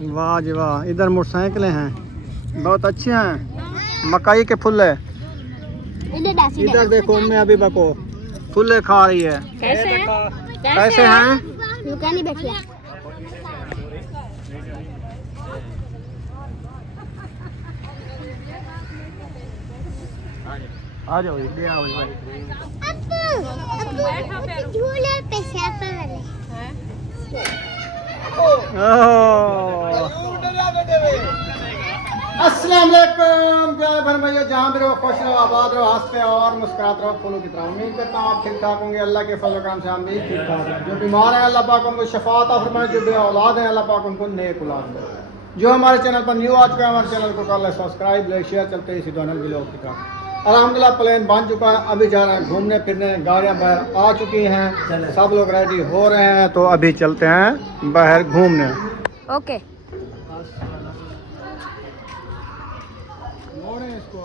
वाह जी वाह, इधर मोटरसाइकिलें हैं बहुत अच्छे हैं। मकई के फुल है। इधर देखो उम्मे अबीबा को फुले खा रही है। कैसे हैं? आ जाओ ले आओ भाई। झूले पे अस्सलाम वालेकुम प्यारे भाई भैया, जहाँ भी रहो खुश रहो, आबाद रहो, हंसते और मुस्कुराते रहो फूलों की तरह। उम्मीद करता हूँ आप ठीक ठाक होंगे। अल्लाह के फजल करम से हम भी ठीक ठाक हैं। जो बीमार हैं अल्लाह पाक उनको शफात अता फरमाए, जो बे औलाद हैं अल्लाह पाक उनको नेक औलाद दे। जो हमारे चैनल पर न्यू आ चुका है हमारे चैनल को कर ले सब्सक्राइब, लाइक शेयर, चलते इसी दोनों व्लॉग की तरह। अल्हम्दुलिल्लाह प्लेन बन चुका है, अभी जा रहे हैं घूमने फिरने, गाड़ियाँ बाहर आ चुकी हैं, सब लोग रेडी हो रहे हैं, तो अभी चलते हैं बाहर घूमने। ओके इसको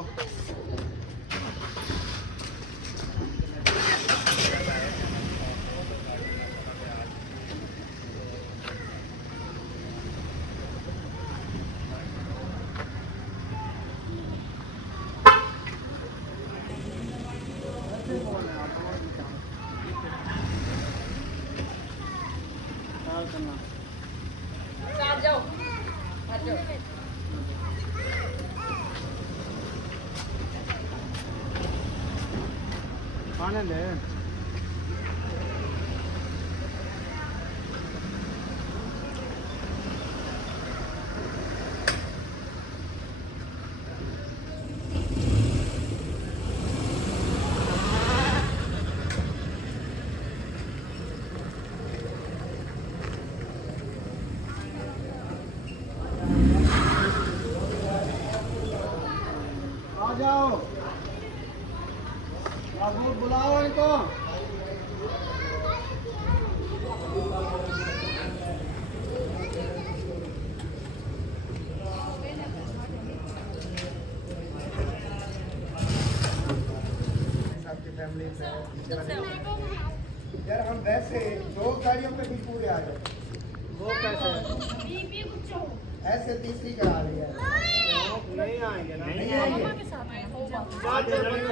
खाने ले। आ जाओ बाबू, बुलाओ इनको। यार हम वैसे 2 गाड़ियों पे भी पूरे आ गए। वो कैसे ऐसे तीसरी करा रही है। नहीं आएंगे ना, नहीं आएंगे।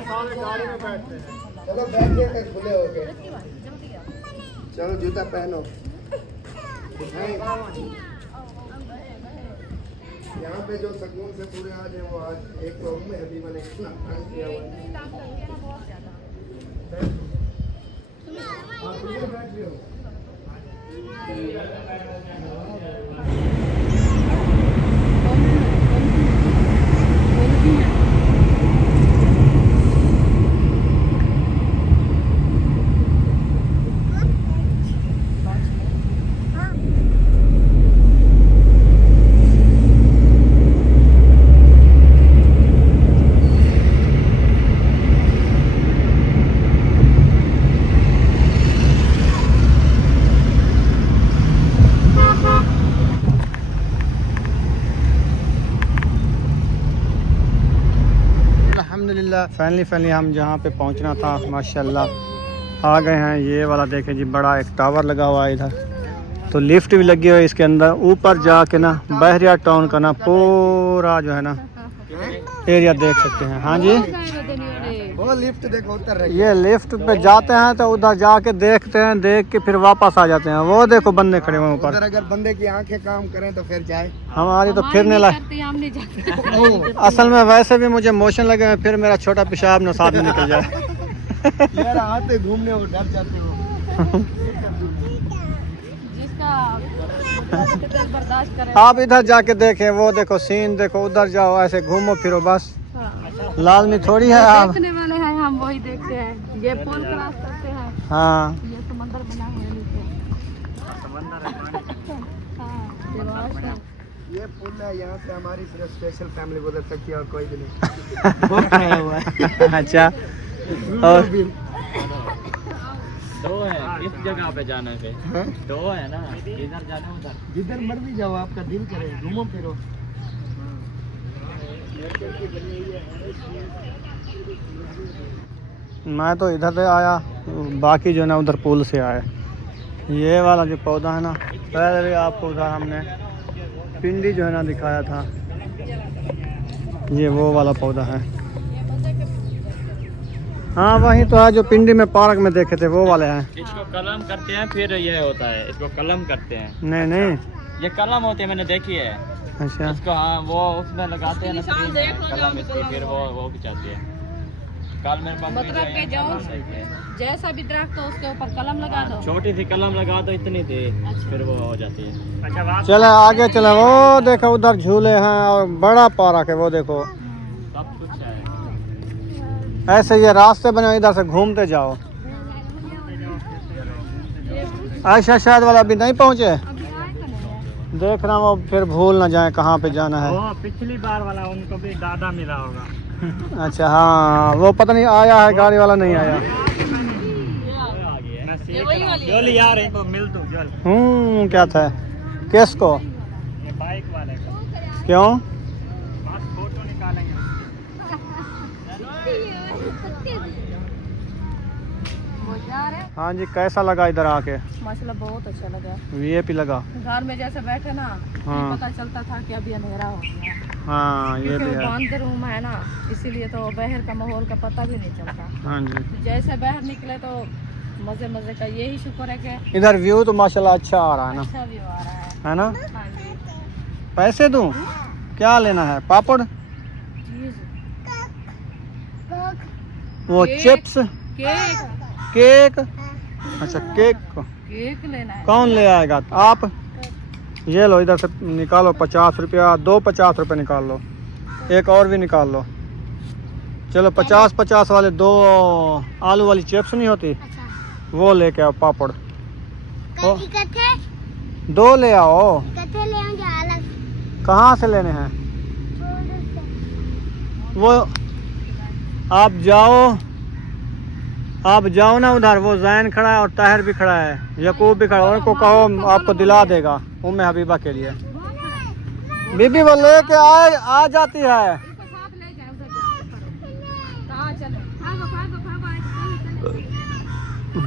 सारे गाड़ी में बैठते हैं। चलो बैठिए तक खुले हो गए। चलो जूता पहनो। यहाँ पे जो सुकून से पूरे आ जाए वो आज एक तो में अभी मैंने इतना तंग किया हुआ है। आप किधर बैठ रहे हो? अल्हम्दुलिल्लाह फाइनली हम जहाँ पे पहुँचना था माशाल्लाह आ गए हैं। ये वाला देखें जी, बड़ा एक टावर लगा हुआ है इधर, तो लिफ्ट भी लगी हुई है इसके अंदर। ऊपर जाके ना बहरिया टाउन का ना पूरा जो है ना एरिया देख सकते हैं। हाँ जी, वो लिफ्ट देखो उतर रही है। ये लिफ्ट पे जाते हैं तो उधर जाके देखते हैं, देख के फिर वापस आ जाते हैं। वो देखो बंदे खड़े हुए ऊपर। उधर अगर बंदे की आंखें काम करें तो फिर जाए। हमारी तो फिरने लगे। असल में वैसे भी मुझे मोशन लगे हैं, फिर मेरा छोटा पेशाब न साथ में निकल जाए। यार आते घूमने और डर जाते हो। आप इधर जाके देखें, वो देखो सीन देखो, उधर जाओ, ऐसे घूमो फिरो बस। लालमी थोड़ी है आप। देखने वाले हैं हम वही देखते हैं। ये पुल क्रॉस करते हैं। हाँ ये समंदर बना हुआ है नीचे। हाँ, ये पुल है, यहाँ से हमारी सिर्फ स्पेशल फैमिली गुजर सकती है और कोई भी नहीं। अच्छा, और 2 है इस जगह पे जाने पे। 2 है ना, इधर जाने उधर। जिधर मर्जी जाओ, आपका दिल करे घूमो फिरो। मैं तो इधर से आया, बाकी जो ना उधर पुल से आया। ये वाला जो पौधा है ना, पहले भी आपको उधर हमने पिंडी जो है ना दिखाया था, ये वो वाला पौधा है। हाँ वही तो है जो पिंडी में पार्क में देखे थे, वो वाले हैं। इसको कलम करते हैं फिर ये होता है, इसको कलम करते हैं। नहीं नहीं, ये कलम होते हैं, मैंने देखी है। अच्छा इसको हाँ वो उसमें लगाते हैं ना स्क्रीन में कलम इसकी, फिर वो खिंचाती है। कल मेरे पास मतलब के जाओ जैसा भी दरख्त हो उसके ऊपर कलम लगा दो। छोटी सी कलम लगा दो, इतनी थी, फिर वो हो जाती है। अच्छा चले आगे चले, वो देखो उधर झूले हैं और बड़ा पार्क है, वो देखो सब कुछ है। ऐसे ये रास्ते बने, इधर से घूमते जाओ। अच्छा शायद वाला अभी नहीं पहुँचे, देख रहा हूँ फिर भूल ना जाए कहाँ पे जाना है। वो पिछली बार वाला उनको भी दादा मिला होगा। अच्छा हाँ, वो पता नहीं आया है, गाड़ी वाला नहीं आया। जोल यार इनको मिल दूं जोल। क्या था, किसको? ये बाइक वाले को। क्यों? बस फोटो निकालेंगे। हाँ जी, कैसा लगा इधर आके? माशाल्लाह बहुत अच्छा लगा। वीआईपी लगा। घर में जैसे बैठे ना, हाँ। पता चलता था कि अभी अंधेरा हो गया। हाँ ये क्योंकि भी वो है। बंद रूम है ना, इसीलिए तो बाहर का माहौल का पता भी नहीं चलता। हाँ जी, जैसे बाहर निकले तो मजे मजे का यही शुक्र है कि इधर व्यू तो माशाल्लाह अच्छा आ रहा है ना, अच्छा व्यू आ रहा है ना? हाँ जी। पैसे दूं? क्या लेना है? पापड़, चीज वो केक। Chips, cake cake. अच्छा केक केक लेना है। कौन ले आएगा? आप? ये लो इधर से निकालो 50 रुपया, 2 50 रुपये निकाल लो, एक और भी निकाल लो। चलो 50-50 वाले 2 आलू वाली चिप्स नहीं होती, वो लेके आओ। पापड़ वो 2 ले आओ। कहाँ से लेने हैं? वो आप जाओ ना उधर, वो जैन खड़ा है और ताहिर भी खड़ा है, यकूब भी खड़ा है, उनको कहो आपको दिला देगा उम्मे हबीबा के लिए। बीबी वो लेके आ जाती है। इसको साथ ले जाए उधर कहाँ चले?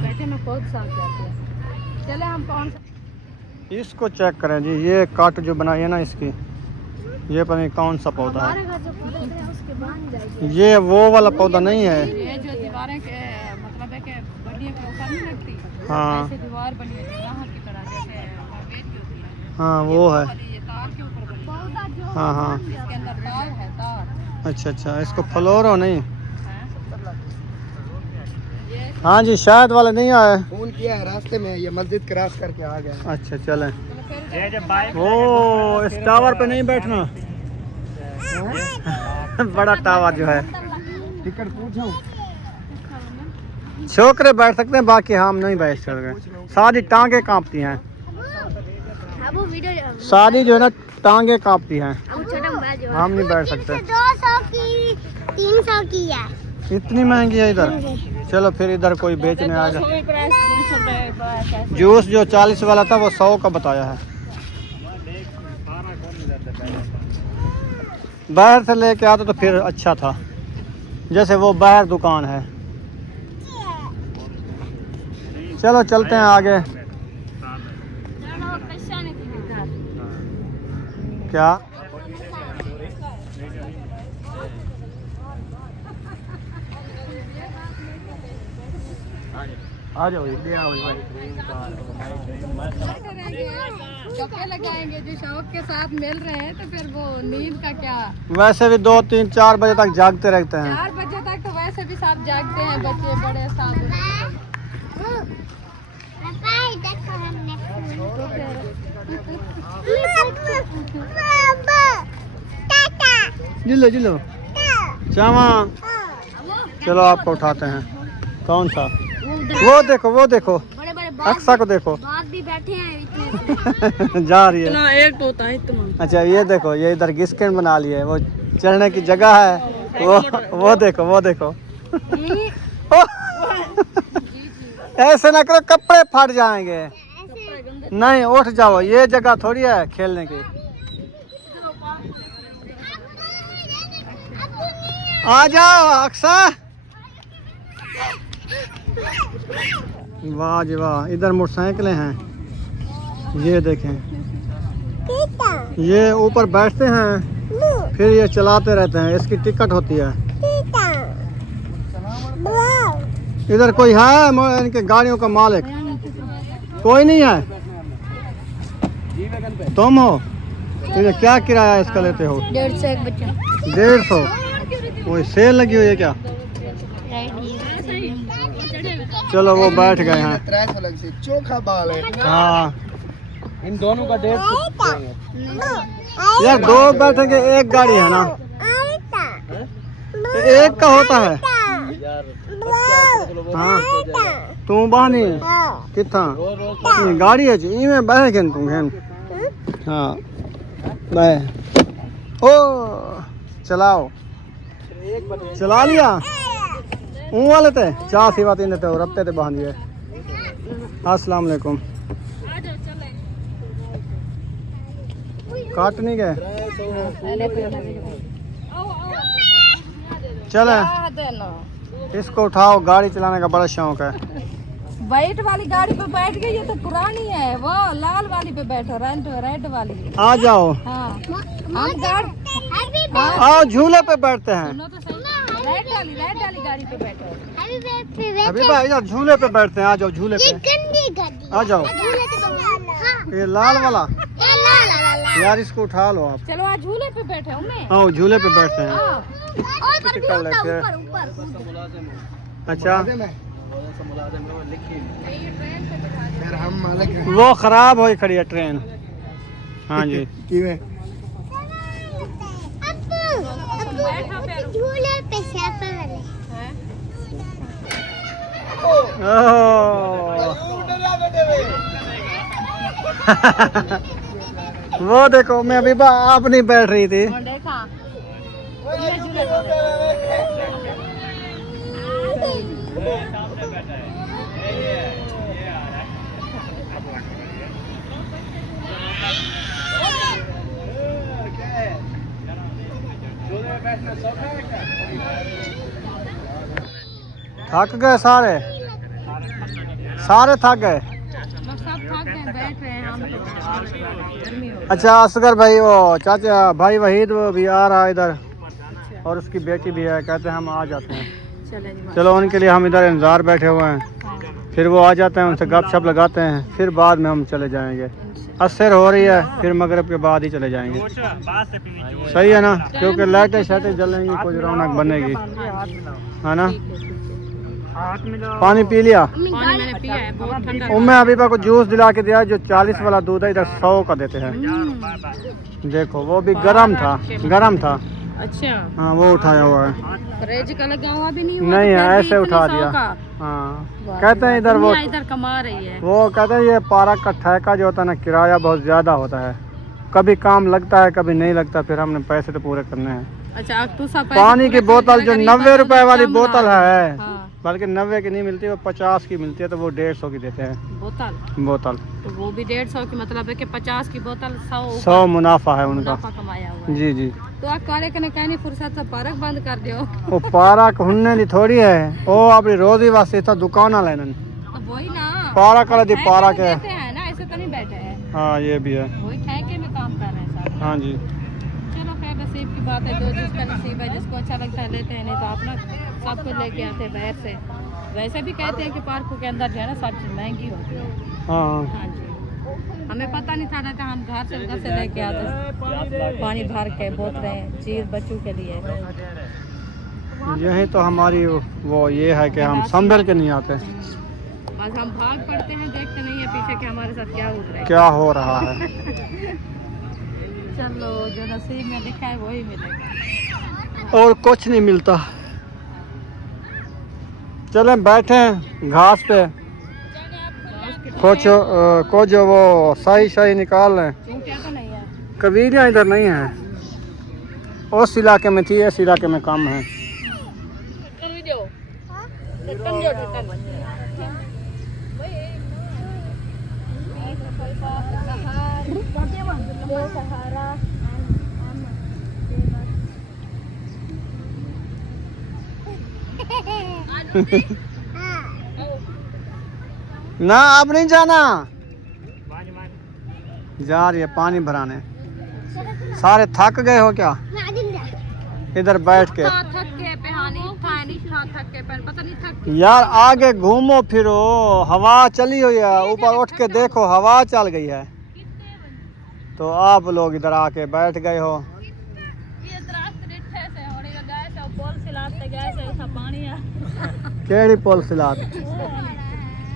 बैठे में बहुत साथ जाते हैं। चले हम कौन सा? इसको चेक करें जी, ये काट जो बनाई है ना इसकी, ये पता नहीं कौन सा पौधा है। ये वो वाला पौधा नहीं है। ये जो दीवारें के मतलब है कि बढ़िया के ऊपर नहीं लगती, हाँ ऐसे दीवार बनी होती है यहाँ की तरह, जैसे वेद की होती है हाँ वो है। वाली, ये तार के ऊपर बनी है। हाँ हाँ इसके अंदर तार है, तार अच्छा अच्छा, इसको फ्लोरो नहीं। है। हाँ जी, शायद वाले नहीं आए। फोन किया है रास्ते में, ये मस्जिद क्रॉस करके आ गया है। अच्छा चलें। ये जो बाइक ओ इस टावर पे नहीं बैठना। बड़ा टावर जो है, टिकट पूछो। छोकरे बैठ सकते हैं, बाकी हम नहीं बैठ सकते। सारी टांगे कांपती हैं, सारी जो है ना टांगे कांपती हैं, हम नहीं बैठ सकते। 200 की 300 की है। इतनी महंगी है इधर। चलो फिर इधर कोई बेचने आ जाए। जूस जो 40 वाला था वो 100 का बताया है। बाहर से लेके आता तो फिर अच्छा था, जैसे वो बाहर दुकान है। चलो चलते हैं आगे। क्या आ जाओ, ले आओ भाई। गप्पे लगाएंगे जो शौक के साथ मिल रहे हैं, तो फिर वो नींद का क्या? वैसे भी 2, 3, 4 बजे तक जागते रहते हैं। 4 बजे तक तो वैसे भी साथ जागते हैं बच्चे बड़े साथ। जिलो जिलो चामा। चलो आपको उठाते हैं। कौन सा? वो देखो बड़े बड़े अक्सा को देखो। बाग भी बैठे हैं इतने। जा रही है। इतना एक तो होता है इतना। अच्छा ये देखो, ये इधर गिस्केंड बना लिए, वो चढ़ने की जगह है। वो देखो ऐसे ना करो, कपड़े फट जाएंगे। नहीं उठ जाओ, ये जगह थोड़ी है खेलने की। आ जाओ अक्सा। वाह जी वाह, इधर मोटरसाइकिलें हैं, ये देखें। ये ऊपर बैठते हैं फिर ये चलाते रहते हैं, इसकी टिकट होती है। इधर कोई है इनके गाड़ियों का मालिक? कोई नहीं है। तुम हो? तो क्या किराया इसका लेते हो? 150 एक बच्चा। 150? कोई सेल लगी हुई है क्या? चलो वो बैठ गए हैं। 300 लग से चोखा बाल है। हाँ इन दोनों का 150 यार, दो बैठेंगे, एक गाड़ी है ना, एक का होता है। हाँ तू बानी कितना गाड़ी है जी में बैठ गए तू घेन। हाँ ओ चलाओ, चला लिया। ऊँ वाले थे चार सी बात देते हो रखते थे बांध दिए। अस्सलाम वालेकुम। काट नहीं गए? चले इसको उठाओ, गाड़ी चलाने का बड़ा शौक है। वाइट वाली गाड़ी पे बैठ गई, ये तो पुरानी है। वो लाल वाली पे बैठो, रेड वाली। आ जाओ। हाँ हम गाड़ी आओ झूले पे बैठते हैं। सुनो तो सही, रेड वाली गाड़ी पे बैठो। अभी भाई इधर झूले पे बैठते हैं, आ जाओ झूले पे आ जाओ। ये लाल वाला यार, इसको उठा लो आप। चलो आज झूले पे बैठे हूँ मैं। आओ झूले पे बैठते हैं। ऊपर लेते हैं। अच्छा यार हम मालिक हैं। वो खराब हो खड़ी है ट्रेन। हाँ जी झूले पे सफर वाले। वो देखो, मैं अभी आप नहीं बैठ रही थी। देखा थक गए सारे थक गए। सब थक गए, बैठ रहे हैं हम तो। गर्मी हो अच्छा असगर भाई, वो चाचा भाई वहीद वो भी आ रहा है इधर, और उसकी बेटी भी है। कहते हैं हम आ जाते हैं। चले जी। चलो उनके लिए हम इधर इंतजार बैठे हुए हैं, फिर वो आ जाते हैं, उनसे गपशप लगाते हैं, फिर बाद में हम चले जाएंगे। असर हो रही है, फिर मगरिब के बाद ही चले जाएंगे। सही है ना, क्योंकि लाइटें शाइटें जलेंगी, कुछ रौनक बनेगी, है ना। पानी पी लिया? पानी मैंने पिया है, बहुत ठंडा। उम्मे हबीबा को जूस दिला के दिया, जो 40 वाला दूध है इधर 100 का देते हैं। देखो वो भी गरम था। अच्छा हाँ वो उठाया हुआ है। फ्रिज का लगा हुआ भी नहीं हुआ, नहीं तो है, फिर भी ऐसे उठा इतने 100 दिया। का। हाँ कहते हैं इधर वो इधर कमा रही है। वो कहते हैं ये पार्क का ठेका जो होता है ना, किराया बहुत ज़्यादा होता है। कभी काम लगता है, कभी नहीं लगता, फिर हमने पैसे तो पूरे करने हैं। अच्छा तू सब पानी की बोतल जो 90 रुपए वाली बोतल है, हाँ। बल्कि 90 की नहीं मिलती, वो 50 की मिलती है, तो वो 150 की देते हैं बोतल। तो वो भी 150 की, मतलब है कि 50 की बोतल 100 मुनाफा है उनका। मुनाफा कमाया हुआ है। जी जी। तो आप करे कने कहनी फुर्सत से पार्क बंद कर दियो। वो पार्क हुन्ने दी थोड़ी है, वो अपनी रोजी वास्ते था दुकान लेना। अब वही ना पार्क वाला दी पार्क है। बैठे हैं ना, ऐसे तो नहीं बैठे हैं। हाँ ये भी है। वही ठेके में काम कर रहे हैं सारे। हाँ जी। चलो खैर नसीब की बात है, जो जिसका नसीब है, जिसको अच्छा लगता है लेते हैं, नहीं तो अपना सब कुछ लेके आते हैं बाहर से। वैसे भी कहते हैं कि पार्कों के अंदर जो है ना सब चीज़ महंगी होती है। हाँ हाँ जी, हमें पता नहीं था ना, तो हम घर से उधर से लेके आते पानी भर के बोतलें, चीज़ बच्चों के लिए। यही तो हमारी वो ये है कि हम संभल के नहीं आते। बस हम भाग पड़ते हैं, देखते नहीं है पीछे कि हमारे साथ क्या हो रहा है। क्या हो रहा है। चलो जो नसीब में लिखा है वही मिलेगा। और कुछ नहीं मिलता। चले बैठे हैं घास पे, कुछ वो शाही निकाल लें। चूंटियाँ तो नहीं है। कबीरियाँ इधर नहीं है, उस इलाके में थी, इस इलाके में कम है। ना अब नहीं जाना, जा रही है पानी भराने। सारे थक गए हो क्या इधर बैठ के? थक के पे नहीं था थक के पर पता नहीं थक यार आगे घूमो फिरो, हवा चली हुई है, ऊपर उठ के देखो हवा चल गई है। तो आप लोग इधर आके बैठ गए हो। ये दरख्त रिठे से होने का गए से पोल सिलाते गए से उठा पानी आ केड़ी पोल सिलात?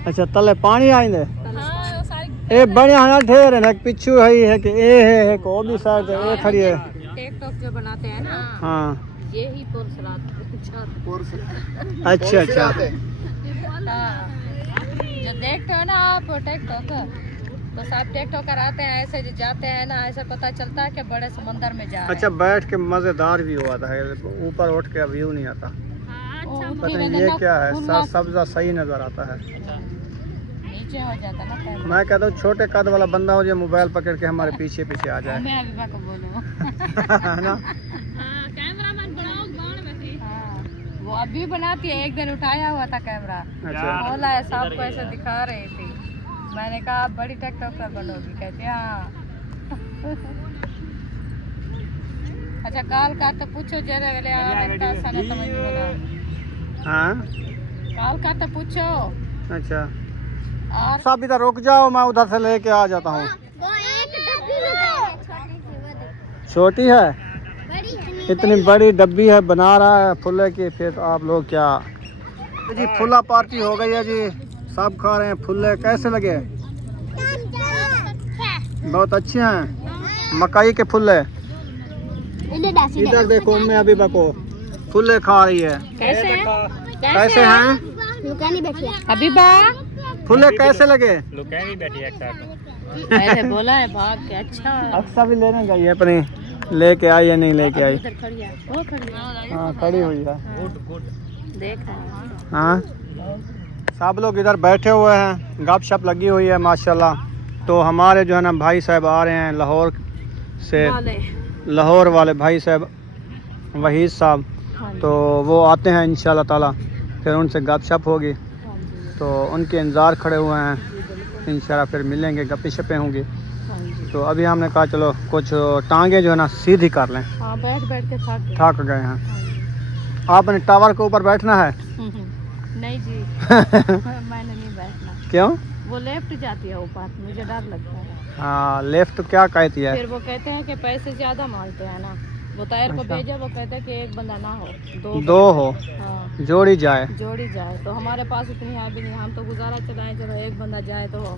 अच्छा तले पानी आइंदे? हां वो सारी ए बढ़िया है ढेर है, पिछू है कि ए है को भी साइड ए खड़ी है। टिकटॉक जो बनाते हैं ना हाँ यही पोल सिलाते अच्छा अच्छा। जो देखते हो ना आप टिकटॉक तो सब टिकटॉकर आते हैं ऐसे जो जाते हैं ना ऐसे पता चलता है कि बड़े समंदर में जा रहे हैं। अच्छा बैठ के मजेदार व्यू आता है, ऊपर उठ के व्यू नहीं आता। पता नहीं ये क्या है, सब्जा सही नजर आता है। नीचे हो जाता ना कैमरा। मैं कहता हूँ छोटे कद वाला बंदा हो जो मोबाइल पकड़ के हमारे पीछे पीछे आ जाए। मैं अभी को बोलूं है ना? कैमरामैन बनाओ बाण में थी। वो अभी बनाती है, एक दिन उठाया हुआ था कैमरा, अच्छा बोला है सबको ऐसे दिखा रही थी। मैंने कहा आप बड़ी टिकटॉकर बनोगी, कहती हाँ। अच्छा काल का तो पूछो जरा वेले आने समझ में हाँ काल का तो पूछो। अच्छा और सब इधर रुक जाओ, मैं उधर से लेके आ जाता हूँ। वो एक डब्बी में है, छोटी सी वो देखो। छोटी है, बड़ी है। इतनी बड़ी डब्बी है, बना रहा है फुल्ले की। फिर आप लोग क्या जी, फुल्ला पार्टी हो गई है जी, सब खा रहे हैं फुल्ले। कैसे लगे? बहुत अच्छे हैं मकई के फुल्ले। इधर देखो मैं अभी बको फुल्ले खा रही है। कैसे कैसे हैं लुकानी बैठी है। अभी बा फुल्ले? कैसे लगे? लुकैनी बैठी एक साथ। ऐसे बोला है भाग के। अच्छा अक्सा भी लेने गई है अपनी, लेके आई या नहीं लेके आई? इधर खड़ी है, वो खड़ी है। हाँ खड़ी हुई है। देख रहे हैं। हाँ सब लोग इधर बैठे हुए हैं, गपशप लगी हुई है माशाल्लाह। तो हमारे जो है ना भाई साहब आ रहे हैं लाहौर से, लाहौर वाले भाई साहब वहीद साहब। तो वो आते हैं इंशाल्लाह ताला, फिर उनसे गपशप होगी। तो उनके इंतज़ार खड़े हुए हैं, इंशाल्लाह फिर मिलेंगे, गप्पे शप्पे होंगी। तो अभी हमने कहा चलो कुछ टांगे जो है ना सीधी कर लें, हाँ बैठ बैठ के थक गए हैं। आपने टावर के ऊपर बैठना है? नहीं जी मैंने नहीं बैठना। क्यों? वो लेफ्ट जाती है ऊपर, मुझे डर लगता है। हाँ लेफ्ट क्या कहती है? फिर वो कहते हैं कि पैसे ज्यादा मांगते हैं ना, वो टायर को अच्छा। भेजा, वो कहते हैं कि एक बंदा ना हो, दो हो, हाँ जोड़ी जाए। जोड़ी जाए। तो हमारे पास उतनी है भी नहीं, हम तो गुजारा चलाएं, चलो एक बंदा जाए तो हो।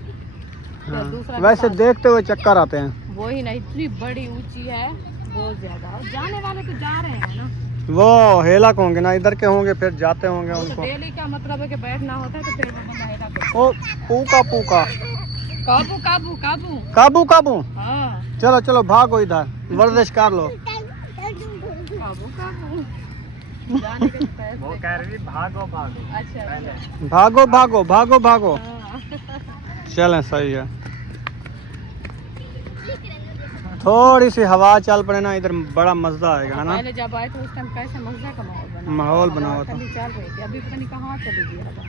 फिर हाँ। दूसरा वैसे देखते हुए चक्कर आते हैं। वो ही नहीं, इतनी बड़ी ऊंची है बहुत ज्यादा। और जाने वाले तो जा रहे हैं ना, वो हेला होंगे ना, इधर के होंगे फिर जाते होंगे तो उनको। डेली का मतलब है कि बैठना होता है, तो फिर वो बंदा हेला करता ओ पूका पूका, है। काबू काबू काबू। काबू काबू। हाँ चलो चलो भागो इधर, वर्जिश कर लो। काबू काबू जाने के पैसे। वो कह रही थी भागो भागो। अच्छा भागो भागो भागो भागो। हाँ। चलें सही है। थोड़ी सी हवा चल पड़े ना इधर, बड़ा मजा आएगा है ना। पहले जब आए थे उस टाइम कैसे मजे का माहौल बना हुआ था। ठंडी चल रही थी, अभी पता नहीं कहाँ चली गई हवा,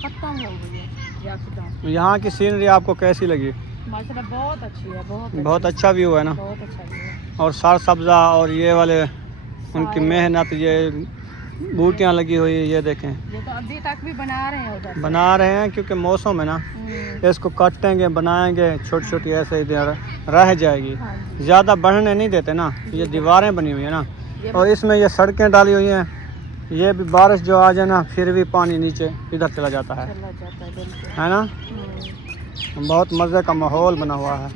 खत्म हो गई है यकदम। यहाँ की सीनरी आपको कैसी लगी? माशाल्लाह बहुत अच्छी है, बहुत अच्छा व्यू है ना, बहुत अच्छा व्यू है। और सर सब्जा और ये वाले उनकी मेहनत, ये बूटियाँ लगी हुई है, ये देखें ये तो अभी तक भी बना रहे हैं उधर से। बना रहे हैं क्योंकि मौसम है ना, इसको काटेंगे बनाएंगे, छोटी छोटी ऐसे इधर रह जाएगी, हाँ जी। ज़्यादा बढ़ने नहीं देते ना। ये दीवारें बनी हुई है ना, ये और इसमें ये सड़कें डाली हुई हैं। ये भी बारिश जो आ जाए ना, फिर भी पानी नीचे इधर चला जाता है चला जाता है बिल्कुल। है ना। बहुत मज़े का माहौल बना हुआ है।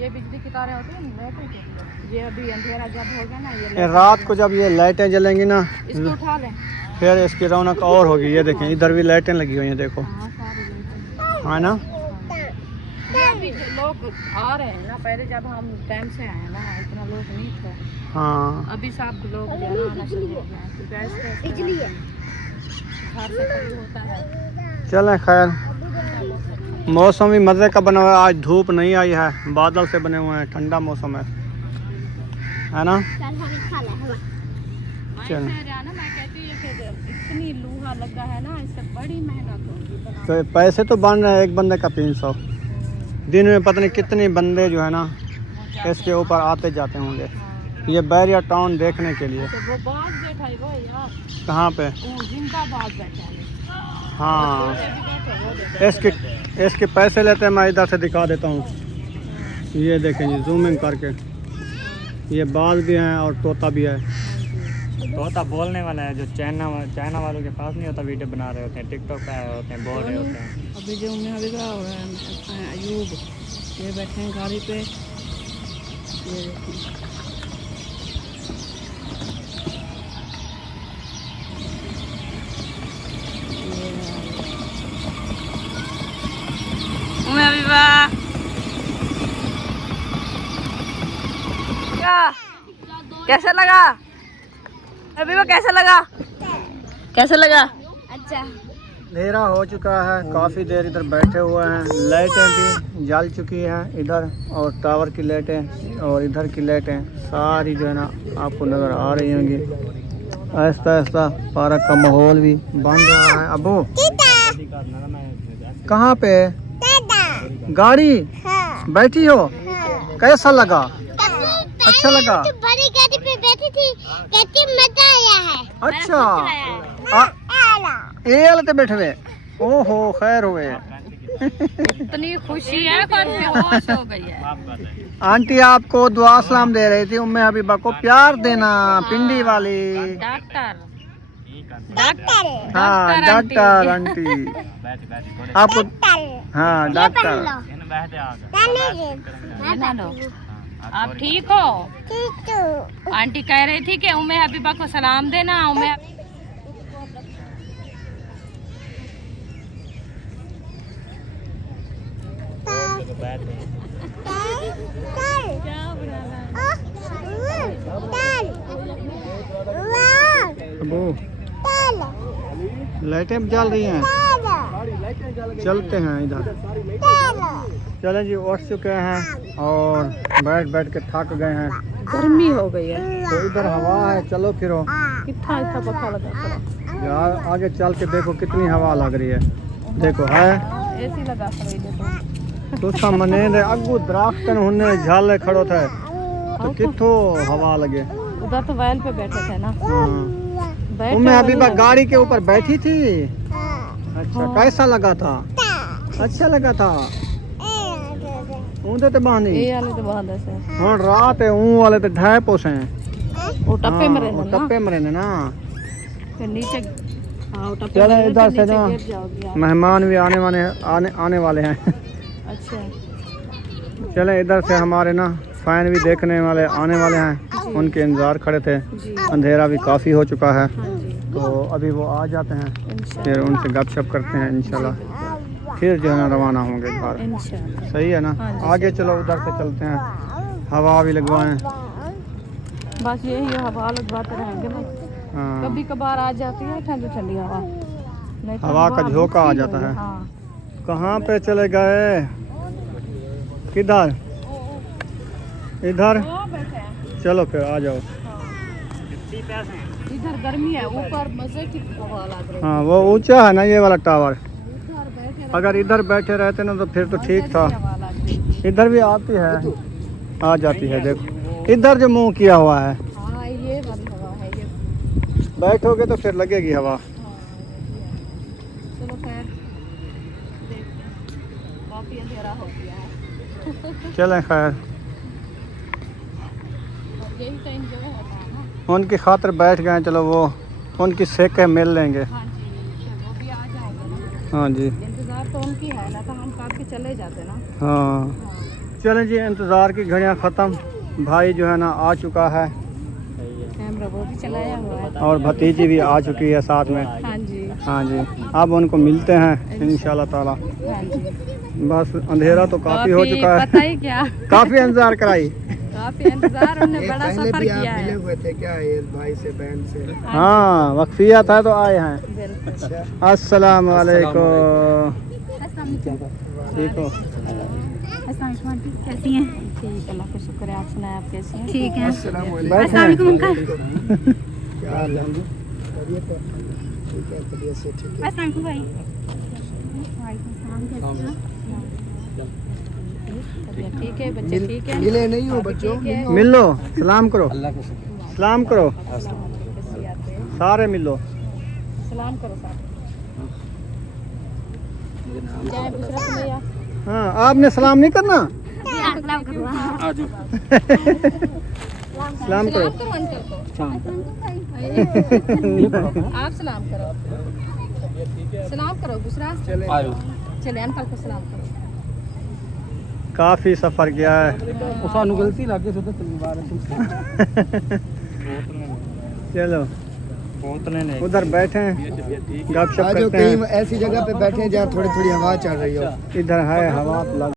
ये बिजली की तारें होती हैं ना, लाइटें के लिए। ये अभी अंधेरा जब हो गया ना, ये ये रात को जब ये लाइटें जलेंगी ना, इसको उठा लें। फिर इसकी रौनक और होगी। ये देखें इधर भी लाइटें लगी हुई हैं, देखो हाँ सारी लाइटें। है ना। ये अभी जो लोग आ रहे हैं ना, पहले जब हम टाइम से आए हैं ना, इतना लोग नहीं थे। हाँ अभी सब लोग जो है ना, आना शुरू हो गए हैं, क्योंकि ऐसे बिजली है। घर से कभी होता है। चलें खैर, मौसम भी मज़े का बना हुआ है। आज धूप नहीं आई है, बादल से बने हुए हैं, ठंडा मौसम है ना। चल हम खा ले हवा। मैं चलो। कह रहा ना, मैं कहती हूँ कि इतनी लूहा लगा है ना, इससे बड़ी मेहनत होगी बनाने तो पैसे तो बन रहे हैं, एक बंदे का 300। दिन में पता नहीं कितने बंदे जो है ना इसके ऊपर आते जाते होंगे ये बैरिया टाउन देखने के लिए। तो वो बाग बैठा है वो यार, कहाँ पे? वो जिनका बाग बैठा है। हाँ वो देखो। इसके पैसे लेते हैं। मैं इधर से दिखा देता हूँ। ये देखें जी, जूमिंग करके। ये बाज भी हैं और तोता भी है। तोता बोलने वाला है, जो चाइना वालों के पास नहीं होता, वीडियो बना रहे होते हैं, टिकटॉक पे आए होते हैं, बोल रहे होते हैं। अभी जो उम्मे हबीबा हो रहा है अयूब, ये बैठे हैं गाड़ी पे। ये देखिए उम्मे हबीबा कैसा लगा? हबीबा कैसा लगा? कैसा लगा? अच्छा। अंधेरा हो चुका है, काफ़ी देर इधर बैठे हुए हैं। लाइटें भी जल चुकी हैं इधर, और टावर की लाइटें और इधर की लाइटें सारी जो है ना आपको नज़र आ रही होंगी। आहिस्ता आहिस्ता पार्क का माहौल भी बन रहा है। अबू कहाँ पे? गाड़ी बैठी हो? कैसा लगा? अच्छा लगा? बड़ी गाड़ी पे बैठी थी, कहती मजा आया है। अच्छा ये वाले तो बैठे हुए। ओहो खैर हुए। इतनी खुशी है पर बेहोश हो गई है। आंटी आपको दुआ सलाम दे रही थी, उम्मे हबीबा को प्यार देना, पिंडी वाली। डॉक्टर हाँ डॉक्टर आंटी आपको। हाँ डॉक्टर। ये ना लो। आप ठीक हो? आंटी कह रही थी कि उम्मे हबीबा को सलाम देना। उम्मे अबू लाइटें जल रही हैं। चलते हैं इधर। चलें जी, उठ चुके हैं और बैठ बैठ के थक गए हैं। गर्मी हो गई है तो इधर हवा है, चलो फिरो कितना इतना पखा लगा पड़ा। यार। आगे चल के देखो कितनी हवा लग रही है। देखो है एसी लगा पड़ी देखो। तो सामने दे अगू दरख्त होने झाले खड़ो थे तो कितो हवा लगे। उधर तो वैल पे बैठे थे ना। बैठे उम्मे हबीबा वाले गाड़ी के ऊपर बैठी थी। अच्छा कैसा लगा था? अच्छा लगा था। ऊँधे तो बांधी ये वाले तो बहुत ऐसे हाँ रात है। ऊँ वाले तो ढाई पोसे हैं। वो टप्पे में रहना ना, टप्पे में रहने ना। फिर नीचे। हाँ वो टप्पे चलो में इधर रहते, से नीचे ना गिर जाओगी आप। मेहमान भी आने वाले हैं। अच्छा चलें इधर से हमारे ना फैन भी देखने वाले आने वाले हैं, उनके इंतज़ार खड़े थे। जी अंधेरा भी काफ़ी हो चुका है, हाँ जी तो अभी वो आ जाते हैं, इंशाल्लाह फिर उनसे गपशप करते हैं इंशाल्लाह। फिर जो है ना रवाना होंगे घर। इंशाल्लाह। सही है ना? हाँ जी। आगे चलो उधर से चलते हैं, हवा भी लगवाएं। बस यही हवा लगवाते रहेंगे भाई। हाँ कभी कभार आ जाती है ठंडी ठंडी हवा, नहीं तो हवा का झोंका आ बहुत जाता है। हाँ। कहाँ पे चले गए? किधर? इधर। वो बैठे हैं। चलो फिर आ जाओ। इधर गर्मी है, ऊपर मजे की हवा लग रही है। हाँ वो ऊंचा है ना ये वाला टावर। इधर बैठे अगर इधर बैठे रहते ना तो फिर तो ठीक था। हवा लग रही थी। इधर भी आती है, आ जाती है। देखो इधर जो मुंह किया हुआ है, हाँ ये वाली हवा है ये। बैठोगे तो फिर लगेगी हवा। चलो खैर देखते हैं, काफी अंधेरा हो गया है। चलें खैर, और यही टाइम जो होता है ना। उनकी खातिर बैठ गए। चलो वो उनकी सेकें मिल लेंगे। हाँ जी फिर वो भी आ जाएंगे ना। हाँ जी इंतजार तो उनकी है ना, तो हम काफी चले जाते ना। हाँ। हाँ चलें जी, इंतज़ार की घड़ियाँ ख़त्म। भाई जो है ना आ चुका है कैमरा वो भी चलाया हुआ है। और भतीजी भी आ चुकी है साथ में। हाँ जी हाँ जी, अब उनको मिलते हैं इंशाल्लाह ताला। हाँ जी। बस अंधेरा तो काफ़ी हो चुका पता है, ही क्या, काफ़ी इंतज़ार कराई। काफी इंतजार, उन्होंने बड़ा पहले सफर भी आप किया मिले है। हुए थे क्या ये भाई से, बहन से? हाँ वक्फिया था तो आए हैं। बिल्कुल। अच्छा अस्सलाम वालेकुम। ठीक हो? कैसी हैं? ठीक, अल्लाह का शुक्र है। आप सुनाए, आप कैसी हैं? ठीक है। अस्सलाम बैठे वालेकुम। हैं। क्या हाल है? तबीयत तो ठीक है, तबीयत से ठीक है। भाई। तबीयत ठीक है, बच्चे ठीक है, मिले नहीं हो बच्चों? ठीक है। मिल लो, सलाम करो, सलाम करो, कैसी याद है? सारे मिल लो। सलाम करो साथ। चाय दूसरा तो नहीं यार। हाँ, आपने सलाम नहीं करना? सलाम करो सलाम करो। अंकल को। आप सलाम करो। सलाम करो दूसरा। चले अंकल को सलाम करो। काफी सफर किया है। सानू गलती लग गई तो मुबारक। चलो बोतलें नहीं उधर बैठे हैं, गपशप आज करते कहीं हैं। ऐसी जगह पे बैठे हैं जहाँ थोड़ी थोड़ी हवा चल रही हो। इधर है हवा लग